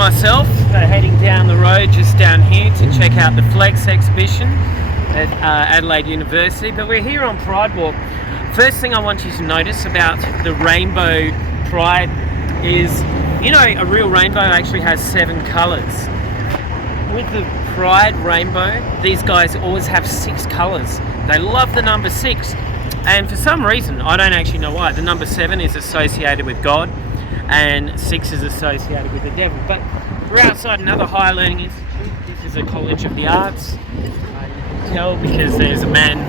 myself heading down the road just down here to check out the Flex exhibition at Adelaide University, but we're here on Pride Walk. First thing I want you to notice about the rainbow pride is, you know, a real rainbow actually has 7 colours. With the pride rainbow, these guys always have 6 colours. They love the number 6, and for some reason, I don't actually know why, the number 7 is associated with God and 6 is associated with the devil. But we're outside another higher learning institute. This is a College of the Arts. You can tell because there's a man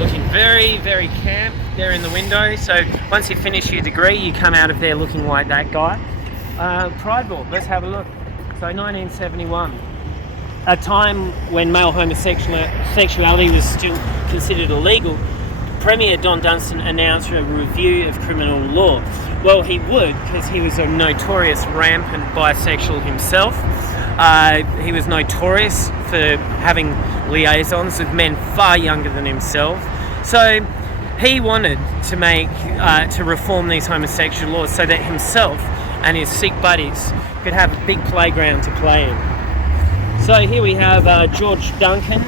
looking very, very camp there in the window. So once you finish your degree, you come out of there looking like that guy. Pride Walk, let's have a look. So 1971, a time when male homosexuality was still considered illegal. Premier Don Dunstan announced a review of criminal law. Well, he would, because he was a notorious rampant bisexual himself. He was notorious for having liaisons with men far younger than himself. So he wanted to reform these homosexual laws so that himself and his Sikh buddies could have a big playground to play in. So here we have George Duncan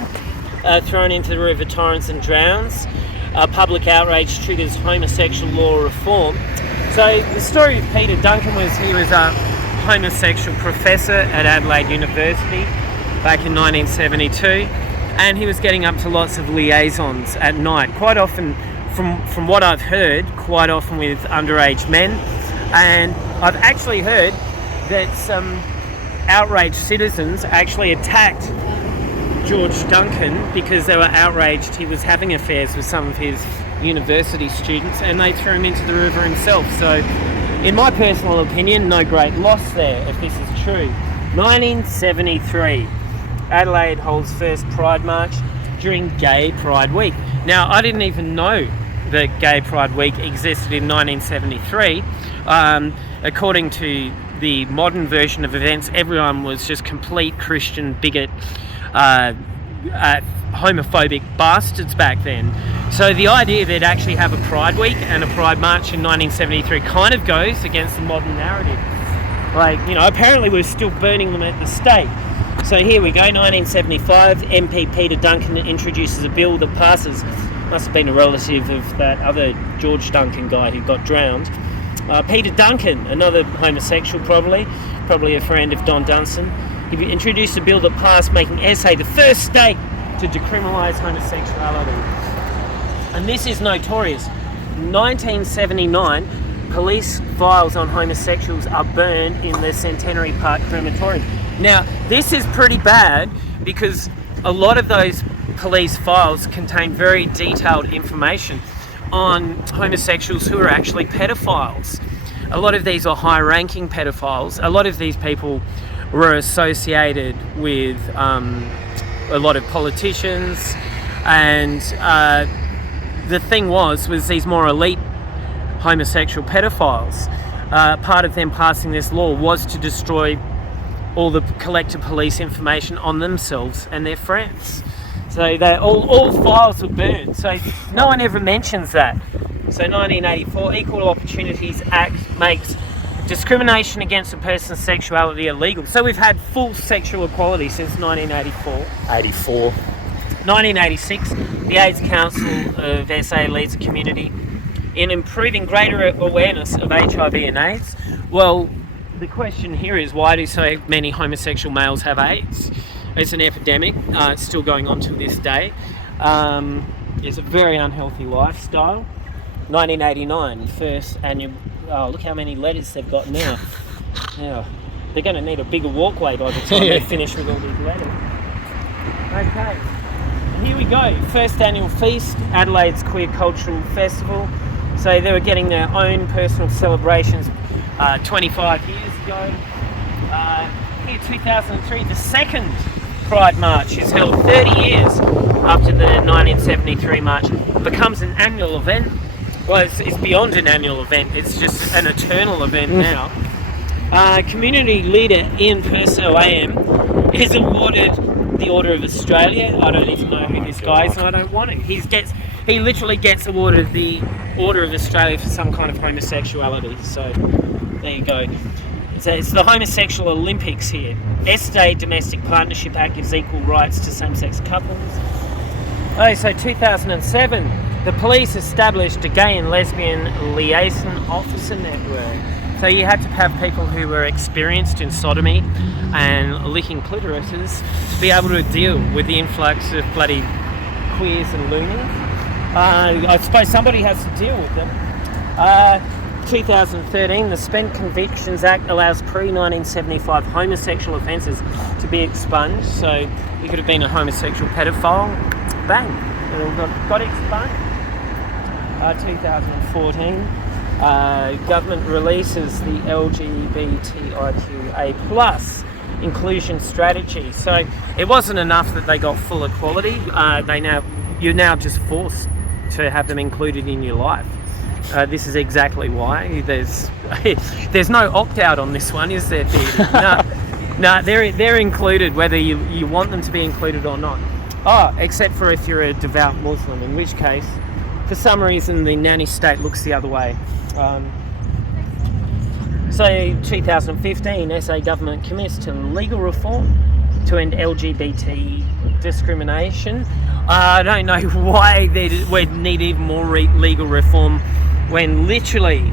thrown into the River Torrens and drowns. Public outrage triggers homosexual law reform. So the story of Peter Duncan was he was a homosexual professor at Adelaide University back in 1972, and he was getting up to lots of liaisons at night, quite often, from what I've heard, quite often with underage men. And I've actually heard that some outraged citizens actually attacked George Duncan because they were outraged he was having affairs with some of his university students, and they threw him into the river himself. So in my personal opinion, no great loss there if this is true. 1973, Adelaide holds first Pride March during Gay Pride Week. Now, I didn't even know that Gay Pride Week existed in 1973. According to the modern version of events, everyone was just complete Christian bigot, homophobic bastards back then. So the idea that actually have a Pride Week and a Pride March in 1973 kind of goes against the modern narrative. Like, you know, apparently we're still burning them at the stake. So here we go, 1975, MP Peter Duncan introduces a bill that passes. Must have been a relative of that other George Duncan guy who got drowned. Peter Duncan, another homosexual probably a friend of Don Dunstan. He introduced a bill that passed, making SA the first state to decriminalise homosexuality. And this is notorious. 1979, police files on homosexuals are burned in the Centenary Park crematorium. Now, this is pretty bad because a lot of those police files contain very detailed information on homosexuals who are actually pedophiles. A lot of these are high-ranking pedophiles. A lot of these people were associated with a lot of politicians, and the thing was these more elite homosexual pedophiles, part of them passing this law was to destroy all the collected police information on themselves and their friends. So they all files were burned. So no one ever mentions that. So 1984, Equal Opportunities Act makes discrimination against a person's sexuality illegal. So we've had full sexual equality since 1984. 1986, the AIDS Council of SA leads a community in improving greater awareness of HIV and AIDS. Well, the question here is, why do so many homosexual males have AIDS? It's an epidemic. It's still going on to this day. It's a very unhealthy lifestyle. 1989, first annual... Oh, look how many letters they've got now. Now, they're going to need a bigger walkway by the time they finish with all these letters. Okay, here we go. First annual feast, Adelaide's Queer Cultural Festival. So they were getting their own personal celebrations 25 years ago. Here, 2003, the second Pride March is held 30 years after the 1973 march. It becomes an annual event. Well, it's beyond an annual event, it's just an eternal event now. Community leader Ian Purcell AM is awarded the Order of Australia. I don't even know who this guy is, and I don't want him. He literally gets awarded the Order of Australia for some kind of homosexuality. So there you go. So it's the Homosexual Olympics here. Estate Domestic Partnership Act gives equal rights to same-sex couples. Oh, so 2007, the police established a gay and lesbian liaison officer network. So you had to have people who were experienced in sodomy and licking clitorises to be able to deal with the influx of bloody queers and loonies. I suppose somebody has to deal with them. 2013, the Spent Convictions Act allows pre-1975 homosexual offences to be expunged. So you could have been a homosexual pedophile, bang, it all got expunged. 2014, government releases the LGBTIQA plus inclusion strategy. So it wasn't enough that they got full equality. You're now just forced to have them included in your life. This is exactly why. There's no opt-out on this one, is there, Beardy? No, they're included whether you want them to be included or not. Oh, except for if you're a devout Muslim, in which case, for some reason, the nanny state looks the other way. So 2015, SA government commits to legal reform to end LGBT discrimination. I don't know why we need even more legal reform when literally,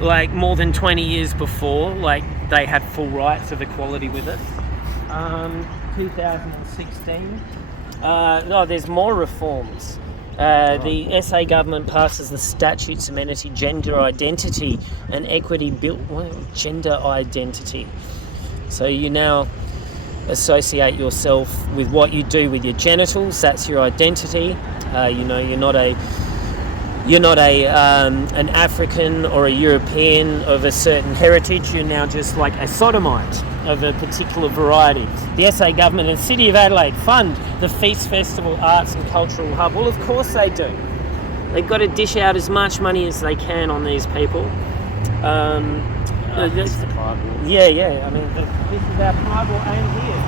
like, more than 20 years before, like, they had full rights of equality with us. 2016, there's more reforms. The SA government passes the Statutes Amenity Gender Identity and Equity Bill. Well, gender identity. So you now associate yourself with what you do with your genitals. That's your identity. You're not an African or a European of a certain heritage. You're now just like a sodomite of a particular variety. The SA government and City of Adelaide fund the Feast Festival Arts and Cultural Hub. Well, of course they do. They've got to dish out as much money as they can on these people. This is the Bible. Yeah. I mean, this is our Bible, and here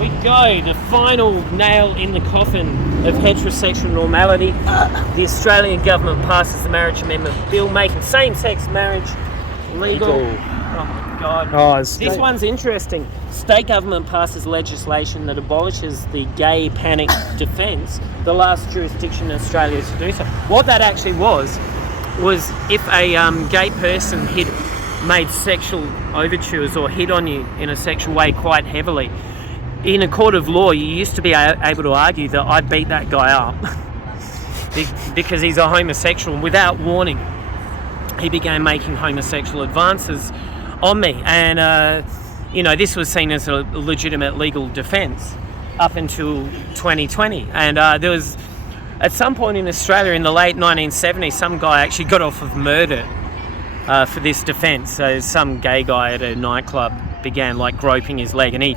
we go. The final nail in the coffin of heterosexual normality. The Australian government passes the Marriage Amendment Bill, making same-sex marriage legal. Oh my God. This one's interesting. State government passes legislation that abolishes the gay panic defence, the last jurisdiction in Australia to do so. What that actually was if a gay person made sexual overtures or hit on you in a sexual way quite heavily, in a court of law, you used to be able to argue that I beat that guy up because he's a homosexual. And without warning, he began making homosexual advances on me. And, this was seen as a legitimate legal defence up until 2020. And there was, at some point in Australia in the late 1970s, some guy actually got off of murder for this defence. So some gay guy at a nightclub began groping his leg, and he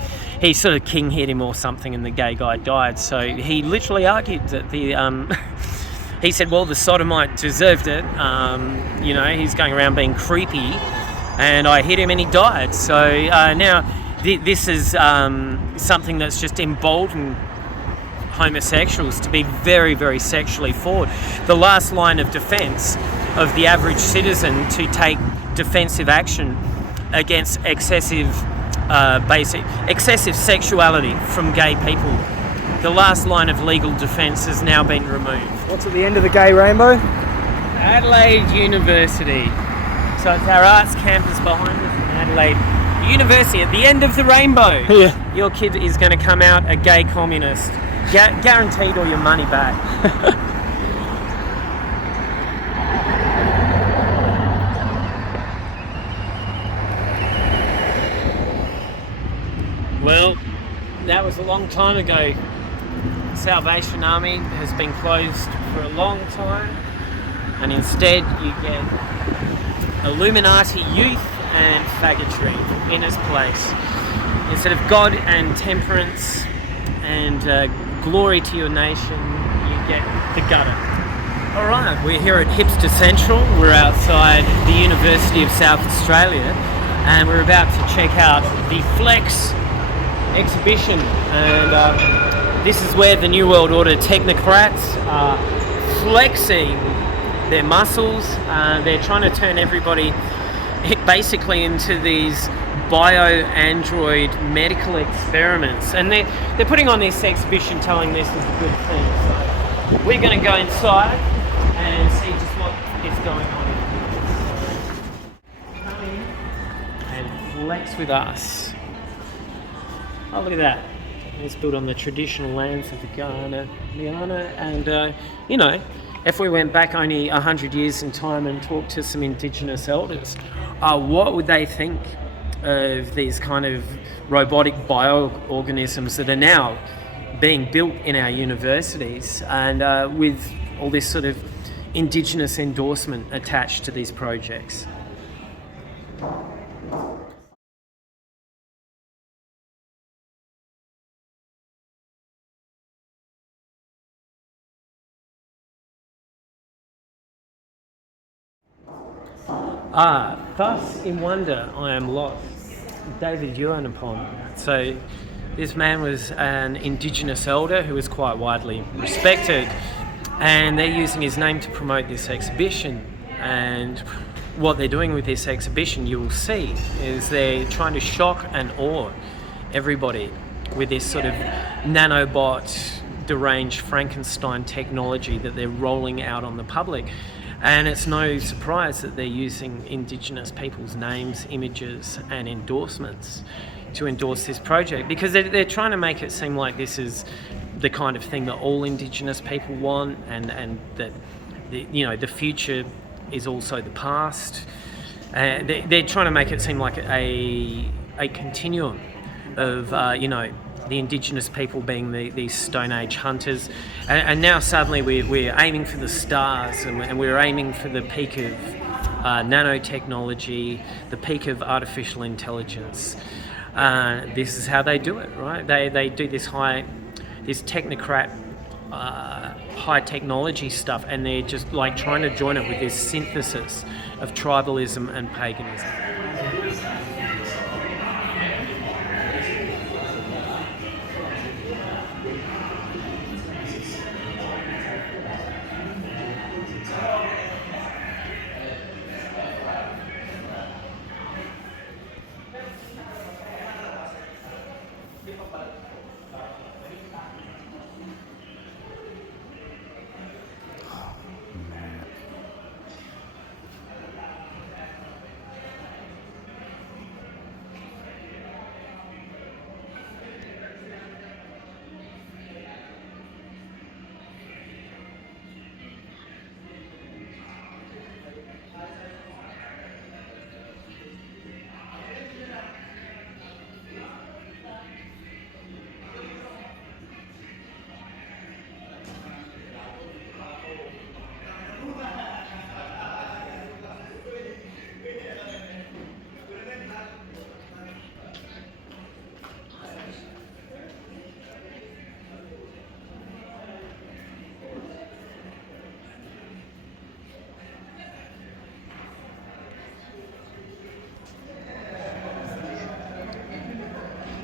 sort of king hit him or something, and the gay guy died. So he literally argued that he said, well, the sodomite deserved it. He's going around being creepy, and I hit him and he died. So now this is something that's just emboldened homosexuals to be very, very sexually forward. The last line of defence of the average citizen to take defensive action against excessive sexuality from gay people. The last line of legal defence has now been removed. What's at the end of the gay rainbow? Adelaide University. So it's our arts campus behind us in Adelaide University. At the end of the rainbow, Yeah. Your kid is going to come out a gay communist. Guaranteed all your money back. Well, that was a long time ago. Salvation Army has been closed for a long time, and instead you get Illuminati youth and faggotry in its place. Instead of God and temperance and glory to your nation, you get the gutter. Alright, we're here at Hipster Central. We're outside the University of South Australia, and we're about to check out the Flex exhibition, and this is where the New World Order technocrats are flexing their muscles. They're trying to turn everybody basically into these bio-android medical experiments, and they're putting on this exhibition telling this is a good thing. So we're going to go inside and see just what is going on here. Come in and flex with us. Oh, look at that. It's built on the traditional lands of the Guyana, and if we went back only 100 years in time and talked to some Indigenous elders, what would they think of these kind of robotic bioorganisms that are now being built in our universities, and with all this sort of Indigenous endorsement attached to these projects? Thus in wonder I am lost. David Uanampon. So this man was an Indigenous elder who was quite widely respected, and they're using his name to promote this exhibition. And what they're doing with this exhibition, you will see, is they're trying to shock and awe everybody with this sort of nanobot, deranged Frankenstein technology that they're rolling out on the public. And it's no surprise that they're using Indigenous people's names, images and endorsements to endorse this project, because they're trying to make it seem like this is the kind of thing that all Indigenous people want, and that the future is also the past. They're trying to make it seem like a continuum of the Indigenous people being these Stone Age hunters, and now suddenly we're aiming for the stars, and we're aiming for the peak of nanotechnology, the peak of artificial intelligence. This is how they do it, right? They do this technocrat, high technology stuff, and they're just like trying to join it with this synthesis of tribalism and paganism.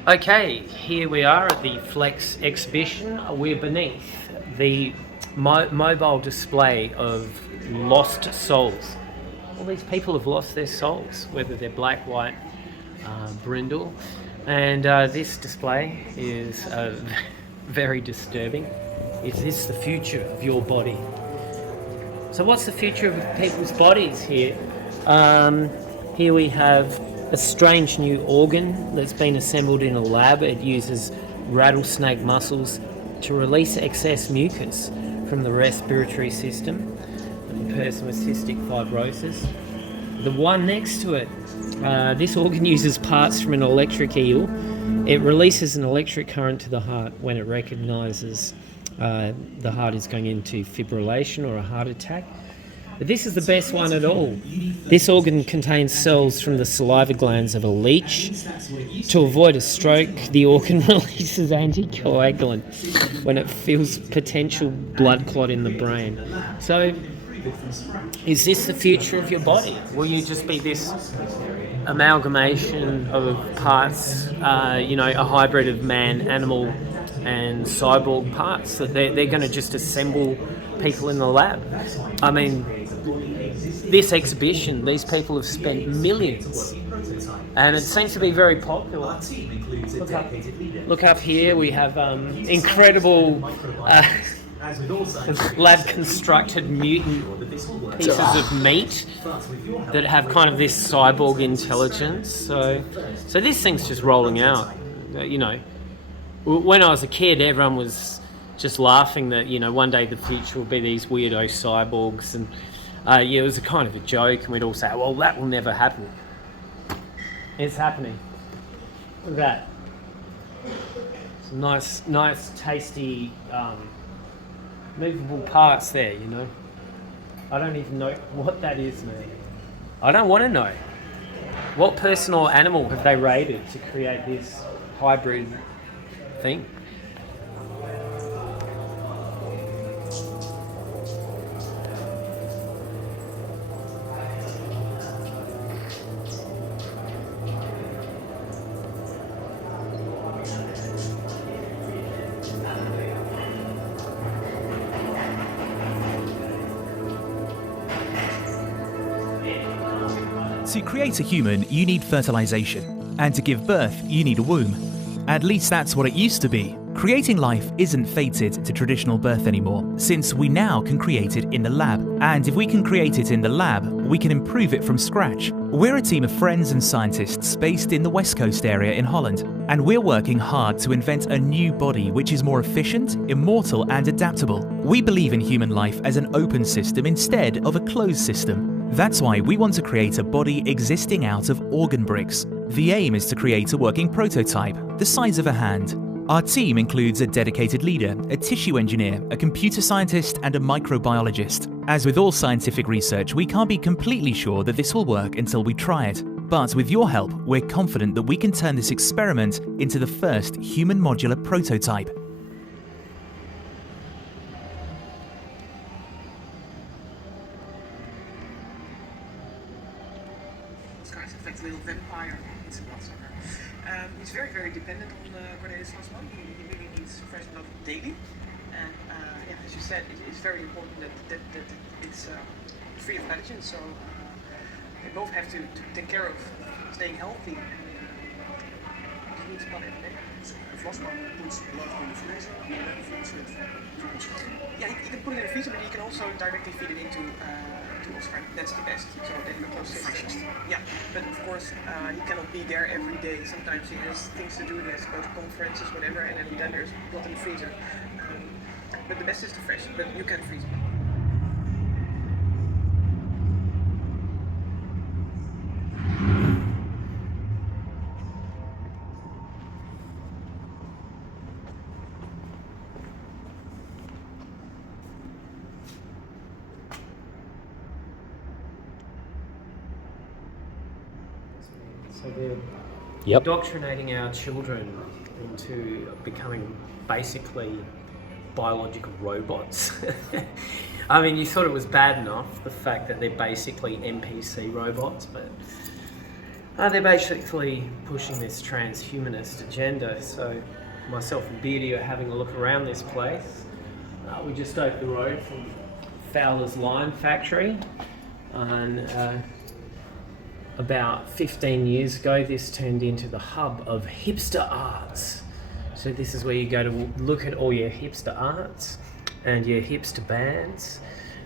Okay, here we are at the Flex exhibition. We're beneath the mobile display of lost souls. All these people have lost their souls, whether they're black, white, brindle. And this display is very disturbing. Is this the future of your body? So what's the future of people's bodies here? Here we have a strange new organ that's been assembled in a lab. It uses rattlesnake muscles to release excess mucus from the respiratory system of a person with cystic fibrosis. The one next to it, this organ uses parts from an electric eel. It releases an electric current to the heart when it recognises the heart is going into fibrillation or a heart attack. But this is the best one at all. This organ contains cells from the saliva glands of a leech. To avoid a stroke, the organ releases anticoagulant when it feels potential blood clot in the brain. So, is this the future of your body? Will you just be this amalgamation of parts, a hybrid of man, animal, and cyborg parts, that they're going to just assemble people in the lab? I mean, this exhibition, these people have spent millions, and it seems to be very popular. Look up here, we have incredible lab-constructed mutant pieces of meat that have kind of this cyborg intelligence. So this thing's just rolling out. You know, when I was a kid, everyone was just laughing that, you know, one day the future will be these weirdo cyborgs, and it was a kind of a joke, and we'd all say, well, that will never happen. It's happening. Look at that. Some nice, tasty, movable parts there, you know. I don't even know what that is, man. I don't want to know. What person or animal have they raided to create this hybrid thing? To create a human, you need fertilization, and to give birth, you need a womb. At least that's what it used to be. Creating life isn't fated to traditional birth anymore, since we now can create it in the lab. And if we can create it in the lab, we can improve it from scratch. We're a team of friends and scientists based in the West Coast area in Holland, and we're working hard to invent a new body which is more efficient, immortal, and adaptable. We believe in human life as an open system instead of a closed system. That's why we want to create a body existing out of organ bricks. The aim is to create a working prototype, the size of a hand. Our team includes a dedicated leader, a tissue engineer, a computer scientist, and a microbiologist. As with all scientific research, we can't be completely sure that this will work until we try it. But with your help, we're confident that we can turn this experiment into the first human modular prototype. Little vampire. It's a bloodsucker. He's very, very dependent on Cornelis Hassman. He really needs fresh blood daily. And as you said, it's very important that it's free of pathogens. So they both have to take care of staying healthy. He needs blood every day. Vlasman puts blood in the freezer and then feeds it to Oscar. Yeah, he can put it in the freezer, but he can also directly feed it into Oscar. That's the best. So they have a close system. Yeah, but of course he cannot be there every day. Sometimes he has things to do. He has to go to conferences, whatever, and then there's blood in the freezer. But the best is the fresh. But you can freeze it. So they're indoctrinating our children into becoming basically biological robots. I mean, you thought it was bad enough, the fact that they're basically NPC robots, but they're basically pushing this transhumanist agenda. So myself and Beardy are having a look around this place. We just over the road from Fowler's Lime Factory, and about 15 years ago, this turned into the hub of hipster arts. So this is where you go to look at all your hipster arts and your hipster bands.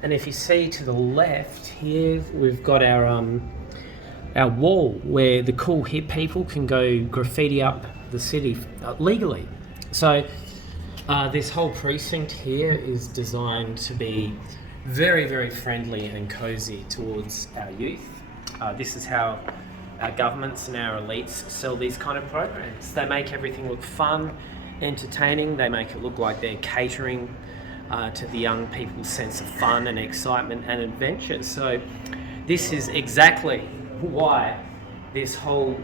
And if you see to the left here, we've got our wall where the cool hip people can go graffiti up the city legally. So this whole precinct here is designed to be very, very friendly and cozy towards our youth. This is how our governments and our elites sell these kind of programs. They make everything look fun, entertaining. They make it look like they're catering to the young people's sense of fun and excitement and adventure. So this is exactly why this whole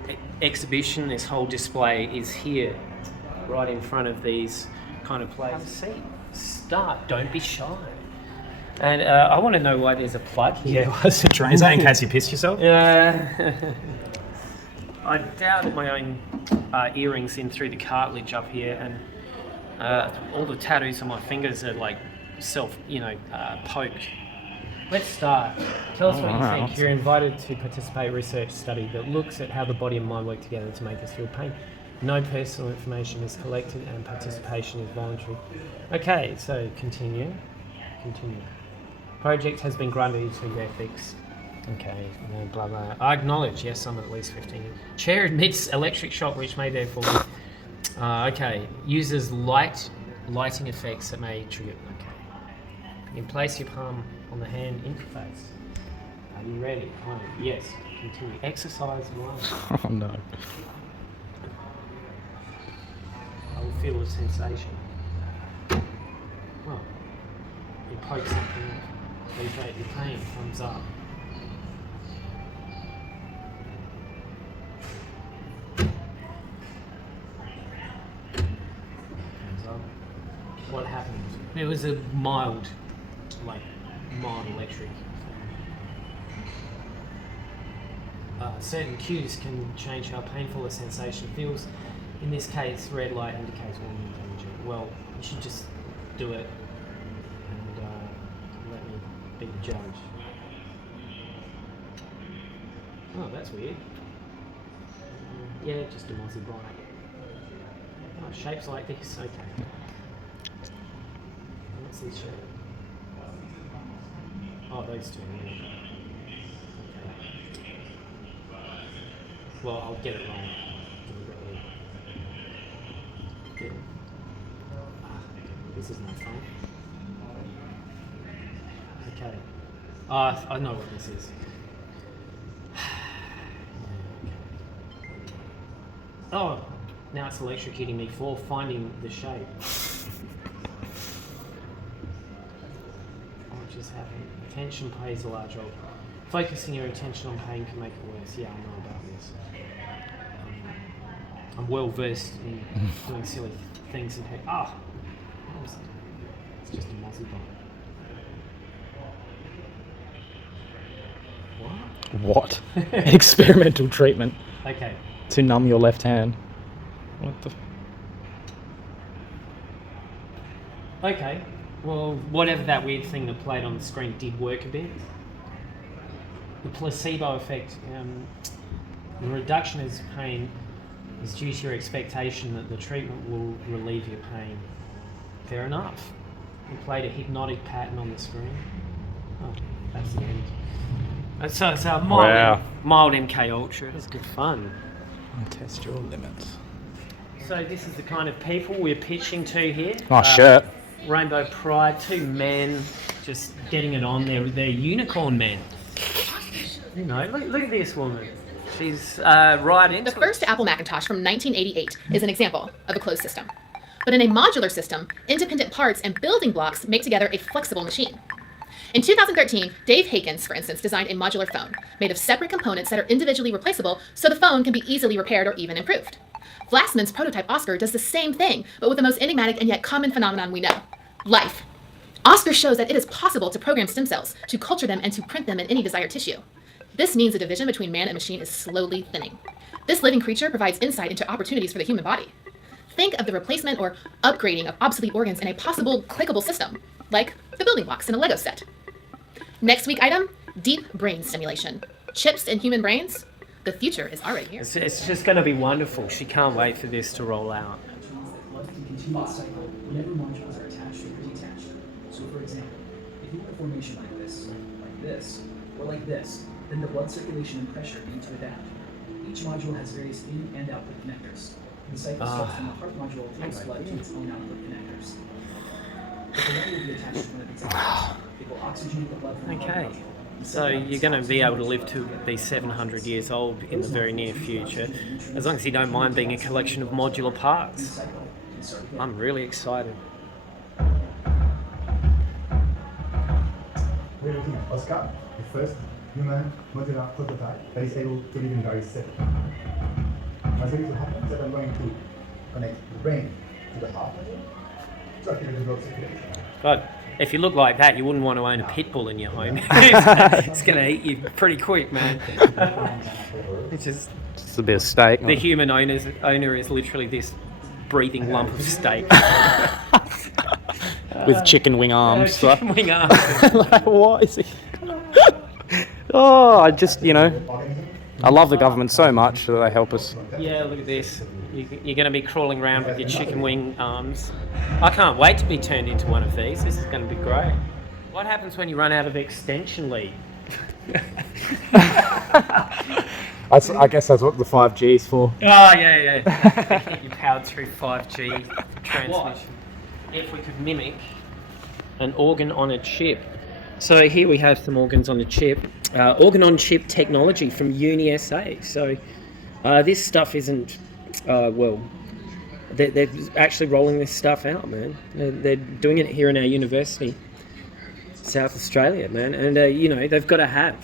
exhibition, this whole display is here, right in front of these kind of places. Have a seat. Start. Don't be shy. And I want to know why there's a plug here. Yeah, what's the drain? Is that in case you pissed yourself? Yeah. I doubted my own earrings in through the cartilage up here, and all the tattoos on my fingers are like poked. Let's start. Tell us what you Alright. think. You're invited to participate in a research study that looks at how the body and mind work together to make us feel pain. No personal information is collected and participation is voluntary. Okay, so continue. Project has been granted into ethics. Okay, blah blah. I acknowledge, yes, I'm at least 15 years. Chair admits electric shock which may therefore... okay, uses lighting effects that may trigger... Okay. You place your palm on the hand interface. Are you ready? Oh, yes, continue. Exercise 1. Oh no. I will feel a sensation. Well, you poke something, please rate your pain, thumbs up. Thumbs up. What happened? It was a mild electric. Certain cues can change how painful a sensation feels. In this case, red light indicates warning danger. Well, you should just do it and let me be the judge. Oh, that's weird. Yeah, just a Mozzie bright. Oh, shapes like this. Okay. What's this shape? Oh, those two. Yeah. Okay. Well, I'll get it wrong. Good. This is no fun. Okay. I know what this is. Oh, now it's electrocuting me for finding the shape. What just happened? Attention plays a large role. Focusing your attention on pain can make it worse. Yeah, I know about this. I'm well versed in doing silly things in head. Ah! What was that? It's just a Mozzie bomb. What? Experimental treatment Okay. to numb your left hand. What the? Okay. Well, whatever that weird thing that played on the screen did work a bit. The placebo effect, the reduction of pain is due to your expectation that the treatment will relieve your pain. Fair enough. You played a hypnotic pattern on the screen. Oh, that's the end. So it's a mild MK Ultra. It's good fun. Test your limits. So this is the kind of people we're pitching to here. Nice shirt. Rainbow Pride, 2 men just getting it on. They're unicorn men. You know, look at this woman. She's right into The first Apple Macintosh from 1988 is an example of a closed system. But in a modular system, independent parts and building blocks make together a flexible machine. In 2013, Dave Hakens, for instance, designed a modular phone made of separate components that are individually replaceable so the phone can be easily repaired or even improved. Glassman's prototype Oscar does the same thing, but with the most enigmatic and yet common phenomenon we know: life. Oscar shows that it is possible to program stem cells, to culture them, and to print them in any desired tissue. This means the division between man and machine is slowly thinning. This living creature provides insight into opportunities for the human body. Think of the replacement or upgrading of obsolete organs in a possible clickable system, like the building blocks in a Lego set. Next week item, deep brain stimulation. Chips in human brains? The future is already here. It's just going to be wonderful. She can't wait for this to roll out. Continuous cycle whenever modules are attached or detached. So for example, if you have a formation like this, or like this, then the blood circulation and pressure need to adapt. Each module has various in and output connectors. The cycle starts when the heart module takes blood to its own output connectors. But the lever will be attached to one of its outputs. It will oxygenate the blood from the heart Okay. muscle. So you're going to be able to live to be 700 years old in the very near future, as long as you don't mind being a collection of modular parts. I'm really excited. Oscar, the first human modular prototype that is able to live in very safe. What's going to happen is that I'm going to connect the brain to the heart to activate the blood circulation. God, if you look like that, you wouldn't want to own a pit bull in your home. It's going to eat you pretty quick, man. It's just It's a bit of steak. the human owner is literally this breathing lump of steak. With chicken wing arms. Chicken wing arms. Like, what is he? Oh, I just, I love the government so much that they help us. Yeah, look at this. You're going to be crawling around with your chicken wing arms. I can't wait to be turned into one of these. This is going to be great. What happens when you run out of extension lead? I guess that's what the 5G is for. Oh, yeah. You powered through 5G transmission. If we could mimic an organ on a chip. So here we have some organs on a chip. Organ on chip technology from UniSA. So this stuff isn't, they're actually rolling this stuff out, man. They're doing it here in our university, South Australia, man. And, they've got to have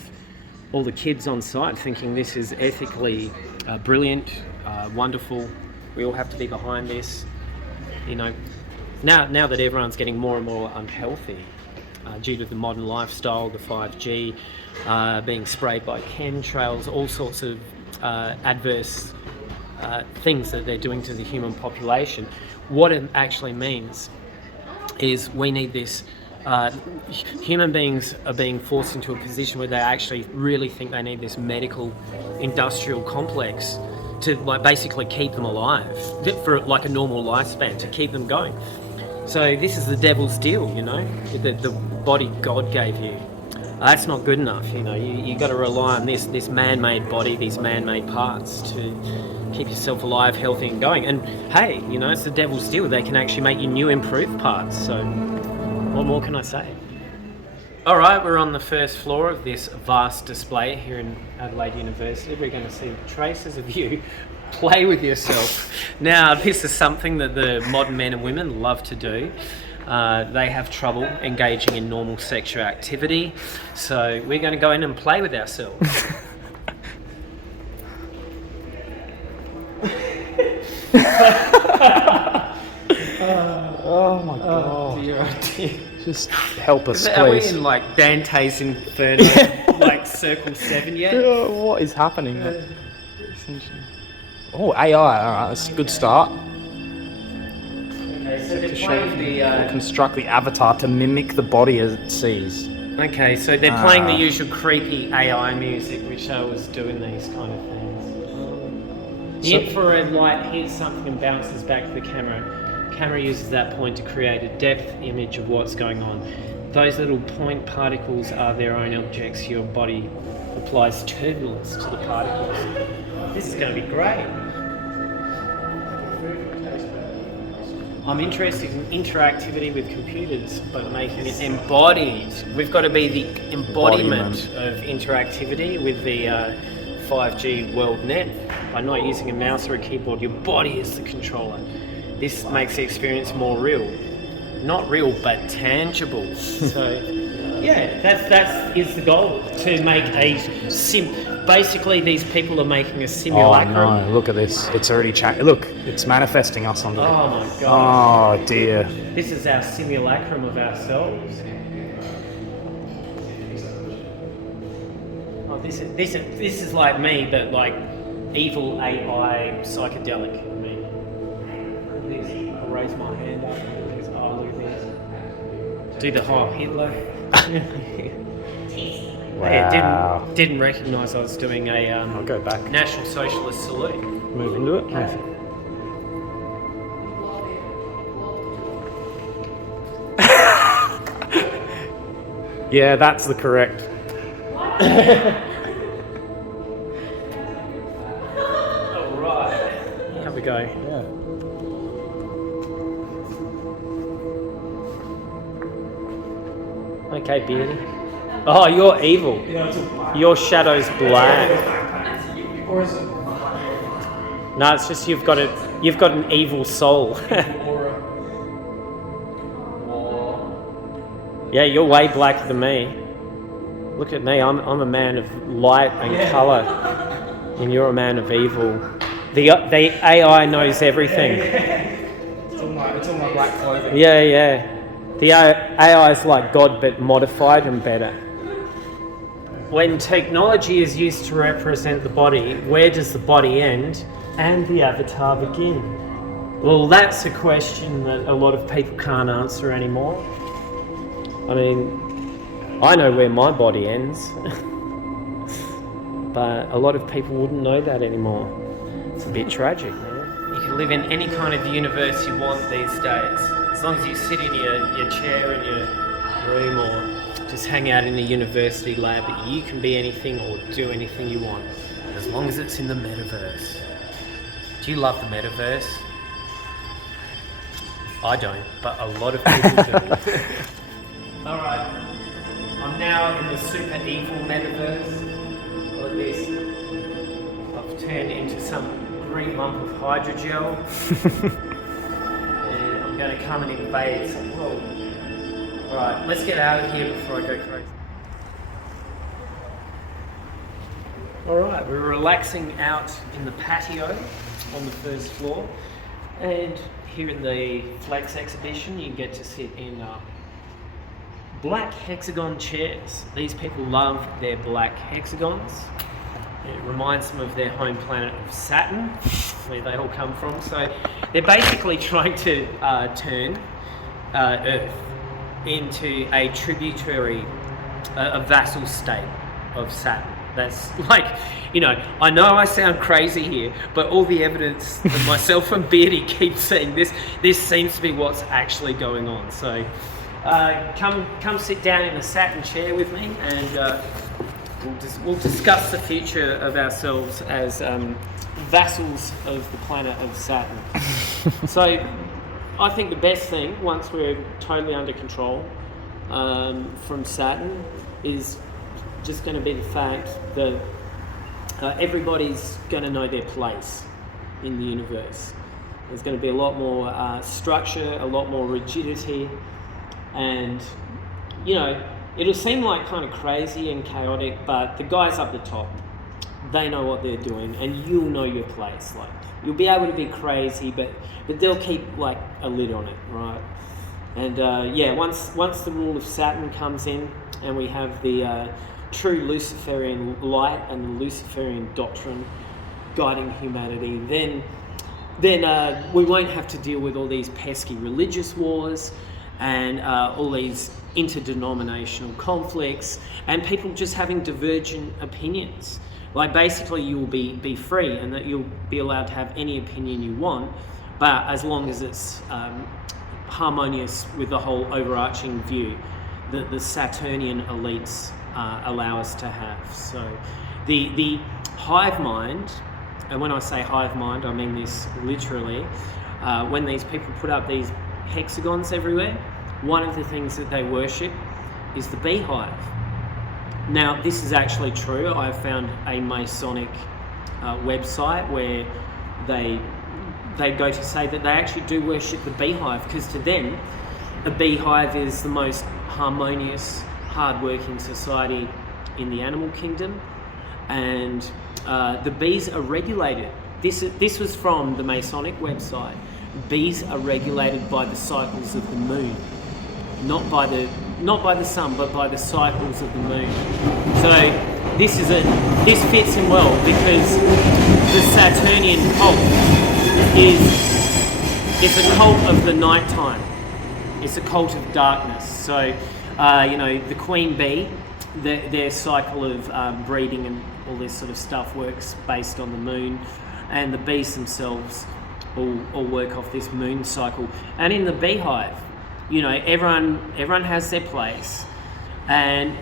all the kids on site thinking this is ethically brilliant, wonderful. We all have to be behind this. Now that everyone's getting more and more unhealthy due to the modern lifestyle, the 5G, being sprayed by chemtrails, all sorts of adverse things that they're doing to the human population. What it actually means is we need this. Human beings are being forced into a position where they actually really think they need this medical industrial complex to basically keep them alive for a normal lifespan, to keep them going. So this is the devil's deal, the body God gave you. That's not good enough, you got to rely on this man-made body, these man-made parts to keep yourself alive, healthy and going. And hey, it's the devil's deal. They can actually make you new improved parts. So what more can I say? All right, we're on the first floor of this vast display here in Adelaide University. We're going to see traces of you play with yourself. Now, this is something that the modern men and women love to do. They have trouble engaging in normal sexual activity, so we're going to go in and play with ourselves. Oh my god. Dear. Just help us, Are we please. in Dante's Inferno, Circle 7 yet? What is happening? Oh, AI. Alright, that's a good start. Okay, so they're playing the... Construct the avatar to mimic the body as it sees. Okay, so they're playing the usual creepy AI music, which I was doing these kind of things. The infrared light hits something and bounces back to the camera. Camera uses that point to create a depth image of what's going on. Those little point particles are their own objects. Your body applies turbulence to the particles. This is going to be great. I'm interested in interactivity with computers, but making it embodied. We've got to be the embodiment of interactivity with the 5G world net. By not using a mouse or a keyboard, your body is the controller. This makes the experience more real. Not real, but tangible. So, yeah, that is the goal, to make a basically, these people are making a simulacrum. Oh no, look at this. It's already Look, it's manifesting us on the... Oh my god. Oh dear. This is our simulacrum of ourselves. Oh, this is like me, but evil AI psychedelic me. I'll raise my hand up. Oh, look at this. Do the whole Hitler. Wow. Yeah, didn't recognise I was doing a I'll go back. National Socialist salute. Move into it. Okay. Yeah, that's the correct. Alright. Have a go. Yeah. Okay, Beardy. Oh, you're evil. Your shadow's black. No, it's just you've got an evil soul. Yeah, you're way blacker than me. Look at me, I'm a man of light and colour, and you're a man of evil. The AI knows everything. It's all my black clothing. Yeah. The AI is like God, but modified and better. When technology is used to represent the body, where does the body end and the avatar begin? Well, that's a question that a lot of people can't answer anymore. I mean, I know where my body ends. but a lot of people wouldn't know that anymore. It's a bit tragic, man. You can live in any kind of universe you want these days. As long as you sit in your chair in your room or just hang out in a university lab, you can be anything or do anything you want, as long as it's in the metaverse. Do you love the metaverse? I don't, but a lot of people do. Alright, I'm now in the super evil metaverse. Look at this. I've turned into some green lump of hydrogel. And I'm going to come and invade some world. Alright, let's get out of here before I go crazy. Alright, we're relaxing out in the patio on the first floor. And here in the Flex exhibition, you get to sit in black hexagon chairs. These people love their black hexagons. It reminds them of their home planet of Saturn, where they all come from. So they're basically trying to turn Earth into a tributary, a vassal state of Saturn. That's like, you know, I know I sound crazy here, but all the evidence that myself and Beardy keep saying this seems to be what's actually going on. So come sit down in a Saturn chair with me, and we'll discuss the future of ourselves as vassals of the planet of Saturn. So I think the best thing, once we're totally under control from Saturn, is just going to be the fact that everybody's going to know their place in the universe. There's going to be a lot more structure, a lot more rigidity, and, you know, it'll seem like kind of crazy and chaotic, but the guys up the top, they know what they're doing, and you'll know your place. Like, you'll be able to be crazy, but they'll keep like a lid on it, right? And yeah, once the rule of Saturn comes in, and we have the true Luciferian light and the Luciferian doctrine guiding humanity, then we won't have to deal with all these pesky religious wars and all these interdenominational conflicts and people just having divergent opinions. Like, basically you will be free, and that you'll be allowed to have any opinion you want, but as long as it's harmonious with the whole overarching view that the Saturnian elites allow us to have. So the hive mind, and when I say hive mind, I mean this literally, when these people put up these hexagons everywhere, one of the things that they worship is the beehive. Now, this is actually true. I found a Masonic website where they go to say that they actually do worship the beehive, because to them, a beehive is the most harmonious, hard-working society in the animal kingdom, and the bees are regulated. This was from the Masonic website. Bees are regulated by the cycles of the moon, not by the sun, but by the cycles of the moon. So this fits in well, because the Saturnian cult is a cult of the nighttime. It's a cult of darkness. So you know, the queen bee, their cycle of breeding and all this sort of stuff works based on the moon, and the bees themselves all work off this moon cycle. And in the beehive, you know, everyone has their place, and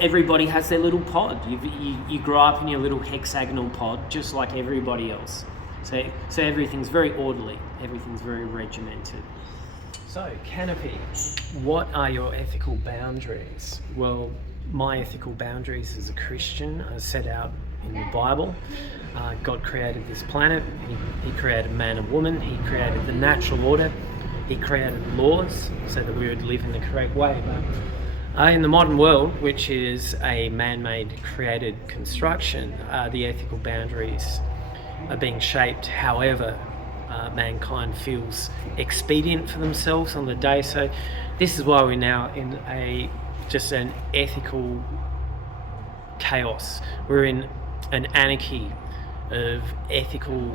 everybody has their little pod. You grow up in your little hexagonal pod, just like everybody else. So everything's very orderly, everything's very regimented. So, Canopy, what are your ethical boundaries? Well, my ethical boundaries as a Christian are set out in the Bible. God created this planet, he created man and woman, he created the natural order, he created laws so that we would live in the correct way. But in the modern world, which is a man-made created construction, the ethical boundaries are being shaped however mankind feels expedient for themselves on the day. So this is why we're now in just an ethical chaos. We're in an anarchy of ethical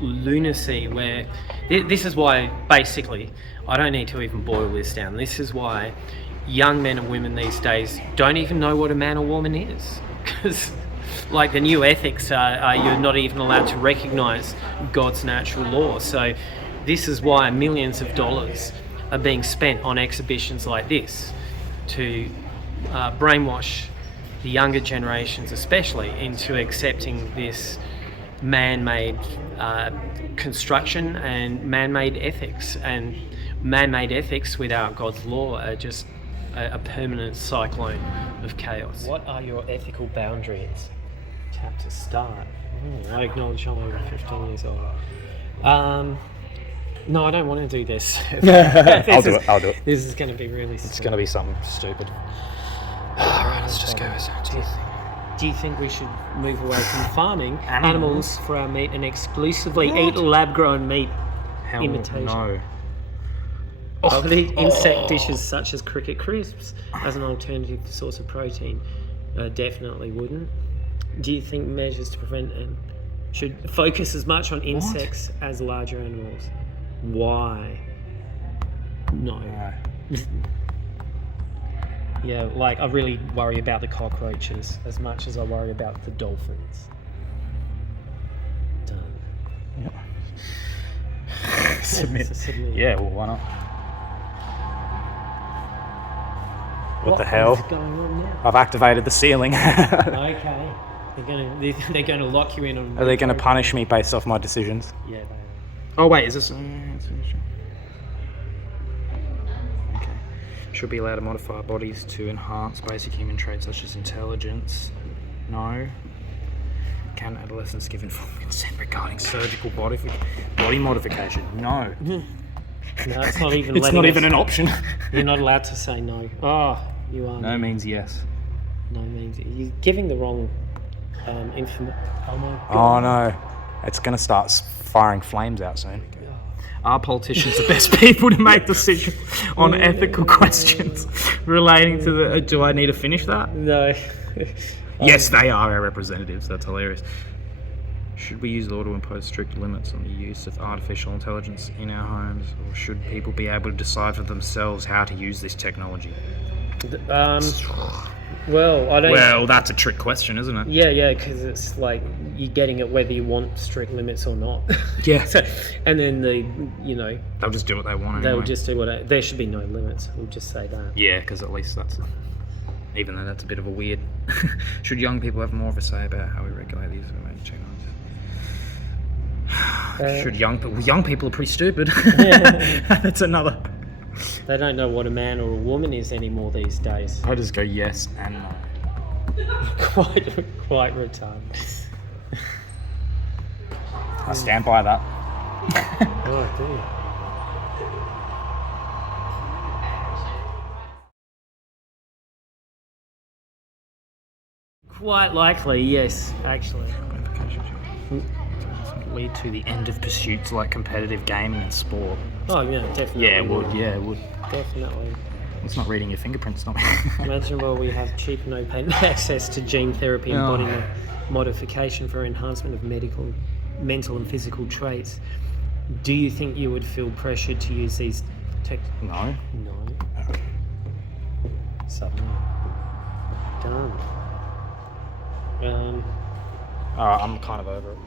lunacy, where this is why, basically, I don't need to even boil this down. This is why young men and women these days don't even know what a man or woman is, because Like the new ethics are you're not even allowed to recognise God's natural law. So this is why millions of dollars are being spent on exhibitions like this to brainwash the younger generations especially into accepting this man-made construction and man-made ethics. And man-made ethics without God's law are just a permanent cyclone of chaos. What are your ethical boundaries? Tap to start. I acknowledge I'm over 15 years old. No, I don't want to do this. I'll do it. This is going to be really stupid. It's going to be something stupid. Alright, let's just go. Do you think we should move away from farming animals for our meat and exclusively eat lab-grown meat? Hell imitation? no. I would eat insect dishes such as cricket crisps as an alternative source of protein. Definitely wouldn't. Do you think measures to prevent them should focus as much on insects as larger animals? Why? No. Yeah, like I really worry about the cockroaches as much as I worry about the dolphins. Done. Yep. Submit. Yeah, well, why not? What the hell? What is going on now? I've activated the ceiling. Okay. They're going to lock you in on... Are they going to punish me based off my decisions? Yeah, they are. Oh, wait, is this... Okay. Should be allowed to modify our bodies to enhance basic human traits such as intelligence. No. Can adolescents give informed consent regarding surgical body modification? No. No, it's not even It's not even an option. You're not allowed to say no. Oh, you are. No means yes. No means... You're giving the wrong information. Oh, my God. Oh, no. It's going to start firing flames out soon. Are politicians the best people to make decisions on ethical questions relating to the... do I need to finish that? No. Yes, they are our representatives. That's hilarious. Should we use law to impose strict limits on the use of artificial intelligence in our homes, or should people be able to decide for themselves how to use this technology? Well, I don't... Well, that's a trick question, isn't it? Yeah, because it's like you're getting it whether you want strict limits or not. Yeah. And then they'll just do what they want they'll anyway. just do what... There should be no limits. We'll just say that. Yeah, because at least that's... Even though that's a bit of a weird... Should young people have more of a say about how we regulate these technologies? Should young people are pretty stupid. That's another... They don't know what a man or a woman is anymore these days. I just go yes and no. Quite retarded. I stand by that. Oh, dear. Quite likely, yes, actually. Lead to the end of pursuits like competitive gaming and sport. Oh, yeah, definitely. Yeah, it would. Yeah, it would. Definitely. It's not reading your fingerprints, not me. Imagine we have cheap and no-patent access to gene therapy and body modification for enhancement of mental and physical traits. Do you think you would feel pressured to use these No. No. Submit. Done. I'm kind of over it.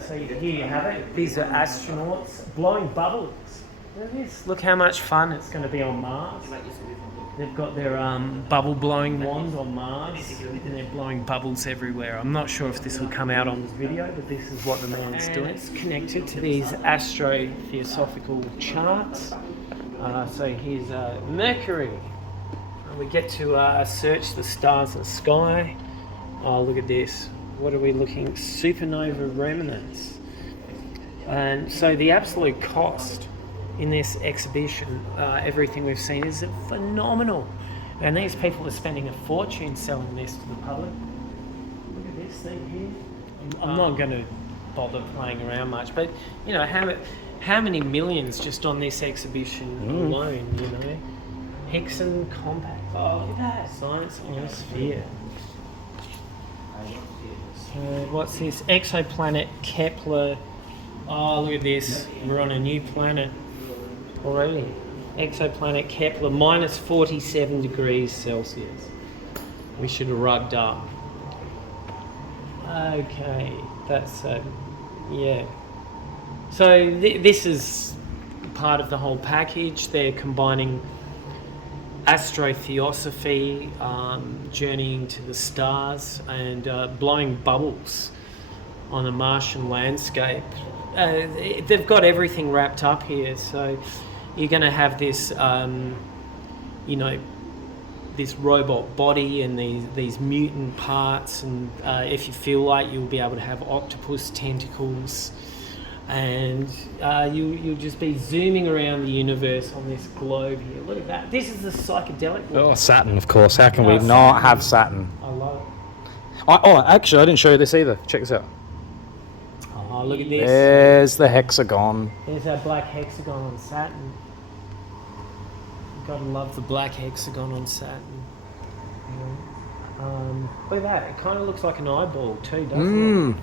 So here you have it. These are astronauts blowing bubbles. Look at this. Look how much fun it's going to be on Mars. They've got their bubble blowing wand on Mars and they're blowing bubbles everywhere. I'm not sure if this will come out on this video, but this is what the man's doing. It's connected to these astrotheosophical charts. So here's Mercury. We get to search the stars in the sky. Oh, look at this. What are we looking? Supernova remnants. And so the absolute cost in this exhibition, everything we've seen, is phenomenal. And these people are spending a fortune selling this to the public. Look at this thing here. I'm not going to bother playing around much, but you know, how many millions just on this exhibition alone, you know? Hickson compact. Oh, look at that. Science on a sphere. So what's this? Exoplanet Kepler Oh, look at this. We're on a new planet already. Exoplanet Kepler, minus 47 degrees Celsius. We should have rugged up. Okay, that's yeah. So this is part of the whole package. They're combining astrotheosophy, journeying to the stars, and blowing bubbles on a Martian landscape. They've got everything wrapped up here. So you're going to have this, this robot body and these mutant parts, and if you feel like, you'll be able to have octopus tentacles, and you'll just be zooming around the universe on this globe here. Look at that. This is the psychedelic one. Oh, Saturn, of course. How can we not have Saturn? I love Oh, actually, I didn't show you this either. Check this out. Oh, look at this. There's the hexagon. There's that black hexagon on Saturn. You've got to love the black hexagon on Saturn. Look at that. It kind of looks like an eyeball too, doesn't it?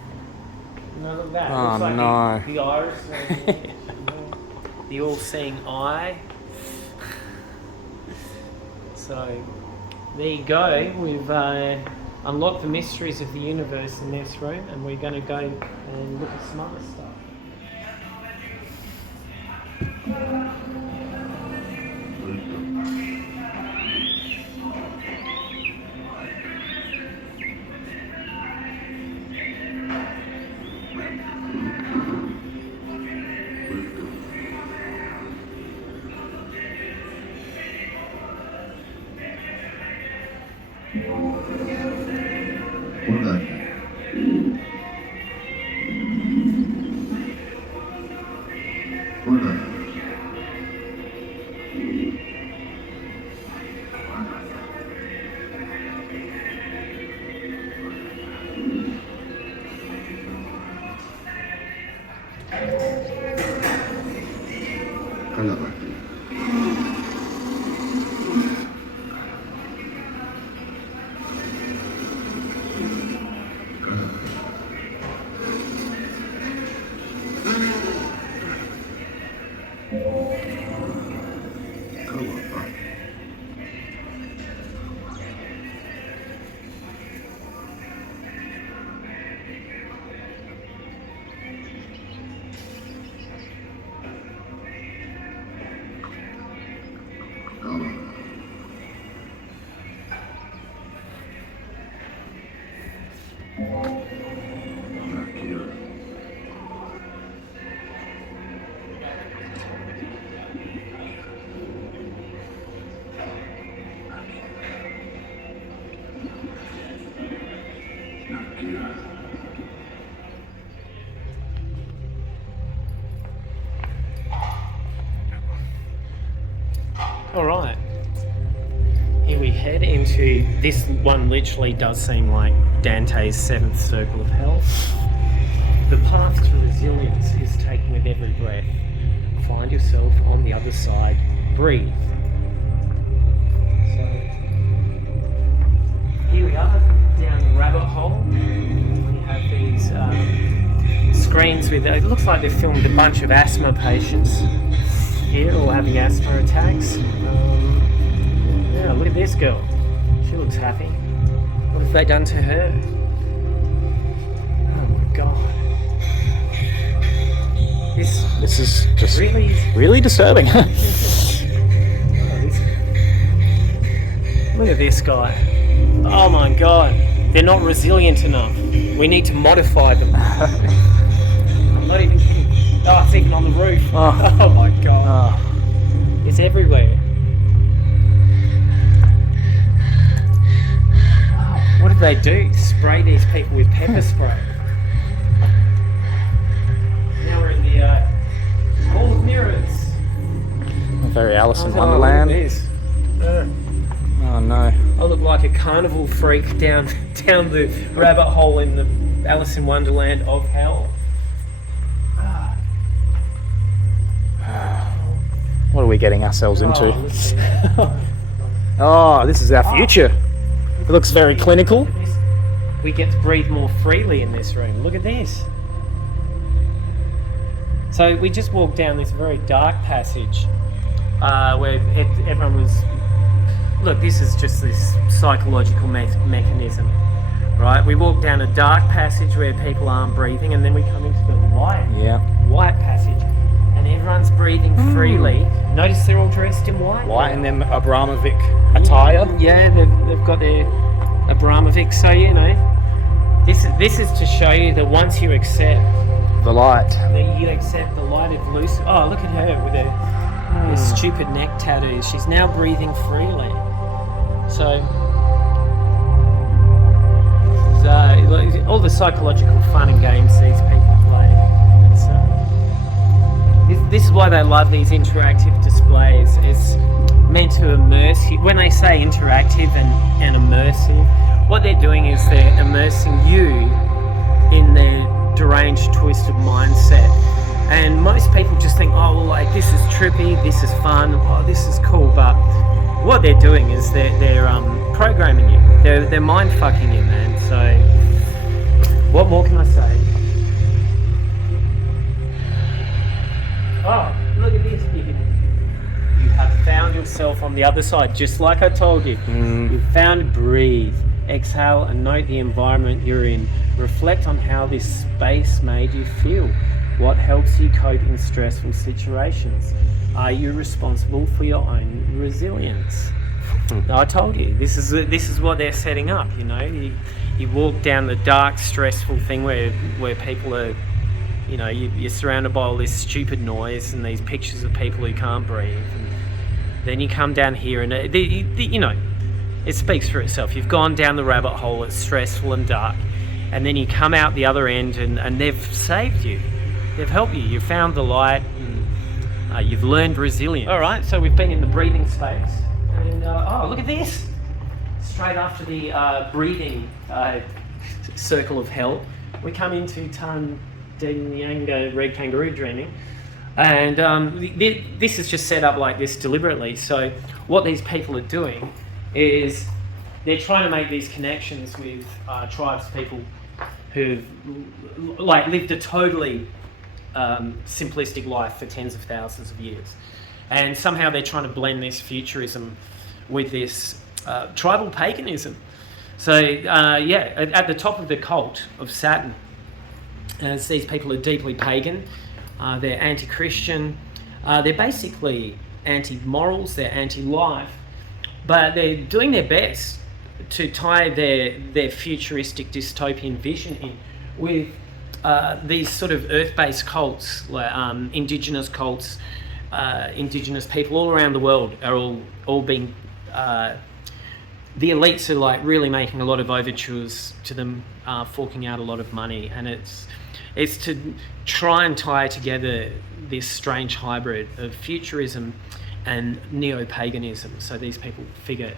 No, look at that. It Oh, looks like no. the iris. The all-seeing eye. So, there you go. We've unlocked the mysteries of the universe in this room, and we're going to go and look at some other stuff. Alright, here we head into, this one literally does seem like Dante's seventh circle of hell. The path to resilience is taken with every breath. Find yourself on the other side. Breathe. So, here we are, down the rabbit hole. We have these screens with, it looks like they've filmed a bunch of asthma patients here, all having asthma attacks. Yeah, look at this girl. She looks happy. What have they done to her? Oh my god. This is just really disturbing. Look at this guy. Oh my god. They're not resilient enough. We need to modify them. I'm not even kidding. Oh, it's even on the roof. Oh my god. It's everywhere. What did they do? Spray these people with pepper spray. Now we're in the Hall of Mirrors. Very Alice in Oh, Wonderland. look at this. Oh no. I look like a carnival freak down the rabbit hole in the Alice in Wonderland of hell. What are we getting ourselves into? Oh, look at that. Oh, this is our future. It looks very clinical. We get to breathe more freely in this room. Look at this. So we just walked down this very dark passage where everyone was... Look, this is just this psychological mechanism, right? We walk down a dark passage where people aren't breathing, and then we come into the white passage, and everyone's breathing freely. Notice they're all dressed in white. White and then Abramovic attire. Yeah, they've got their Abramovic. So this is to show you that once you accept The light. that you accept the light of Lucy. Oh, look at her with her stupid neck tattoos. She's now breathing freely. So all the psychological fun and games these people play. This is why they love these interactive displays. It's meant to immerse you. When they say interactive and immersive, what they're doing is they're immersing you in their deranged, twisted mindset. And most people just think, oh, well, like, this is trippy, this is fun, oh, this is cool. But what they're doing is they're programming you. They're mind fucking you, man. So what more can I say? Oh, look at this. You have found yourself on the other side, just like I told you. You've found breathe. Exhale and note the environment you're in. Reflect on how this space made you feel. What helps you cope in stressful situations? Are you responsible for your own resilience? I told you, this is what they're setting up. You know, you walk down the dark, stressful thing where people are, you know, you're surrounded by all this stupid noise and these pictures of people who can't breathe. And then you come down here and, you know, it speaks for itself. You've gone down the rabbit hole, it's stressful and dark. And then you come out the other end and they've saved you. They've helped you. You've found the light and you've learned resilience. All right, so we've been in the breathing space. And, oh, look at this. Straight after the breathing circle of hell, we come into Tandinyanga red kangaroo dreaming. And this is just set up like this deliberately. So what these people are doing is they're trying to make these connections with tribespeople who've like lived a totally simplistic life for tens of thousands of years. And somehow they're trying to blend this futurism with this tribal paganism. So at the top of the cult of Saturn, as these people are deeply pagan, they're anti-Christian, they're basically anti-morals, they're anti-life, but they're doing their best to tie their futuristic dystopian vision in with these sort of earth-based cults, like indigenous cults, indigenous people all around the world are all being... the elites are like really making a lot of overtures to them, forking out a lot of money, and it's to try and tie together this strange hybrid of futurism and neo-paganism. So these people figure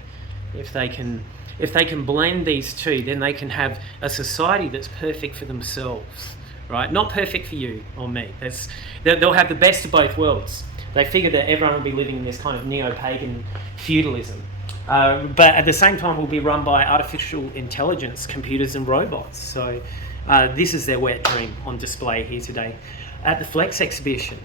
if they can blend these two, then they can have a society that's perfect for themselves, right? Not perfect for you or me. They'll have the best of both worlds. They figure that everyone will be living in this kind of neo-pagan feudalism. But at the same time, will be run by artificial intelligence, computers and robots. So this is their wet dream on display here today at the Flex exhibition.